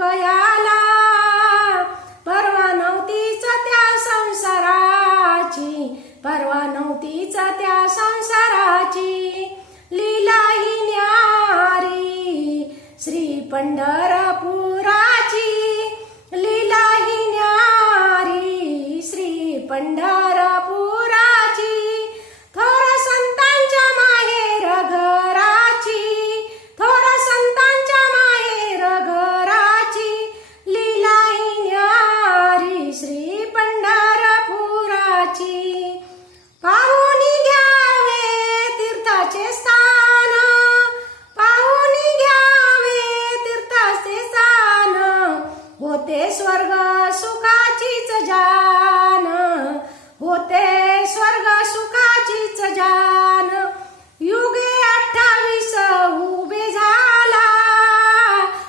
दुखयाला परवा नव्हतीच त्या संसाराची. परवा नव्हतीच त्या संसाराची. लीला ही न्यारी. श्री पंढरा स्वर्ग सुखाचीच जान. होते स्वर्ग सुखाचीच जान. युगे अठ्ठावीस उभे झाला.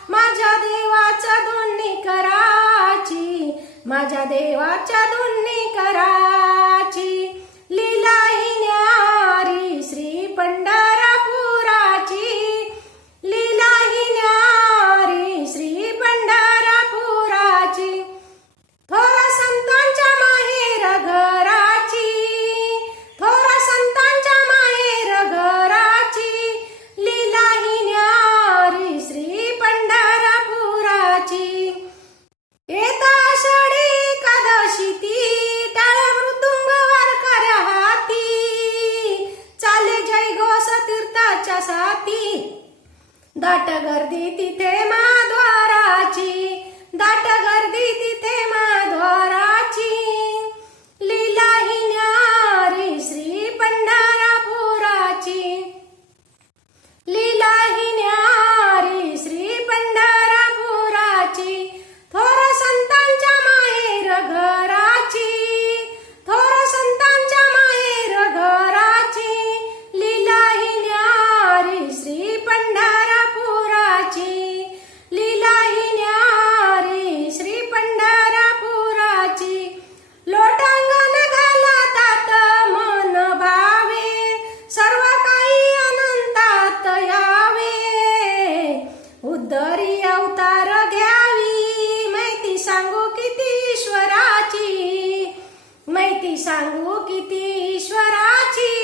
माझ्या देवाच्या दोन्ही कराची. माझ्या देवाच्या दोन्ही करा दाट गर्दी तिथे माद्वाराची दाट गर्दी तिथे ती सांगू किती ईश्वराची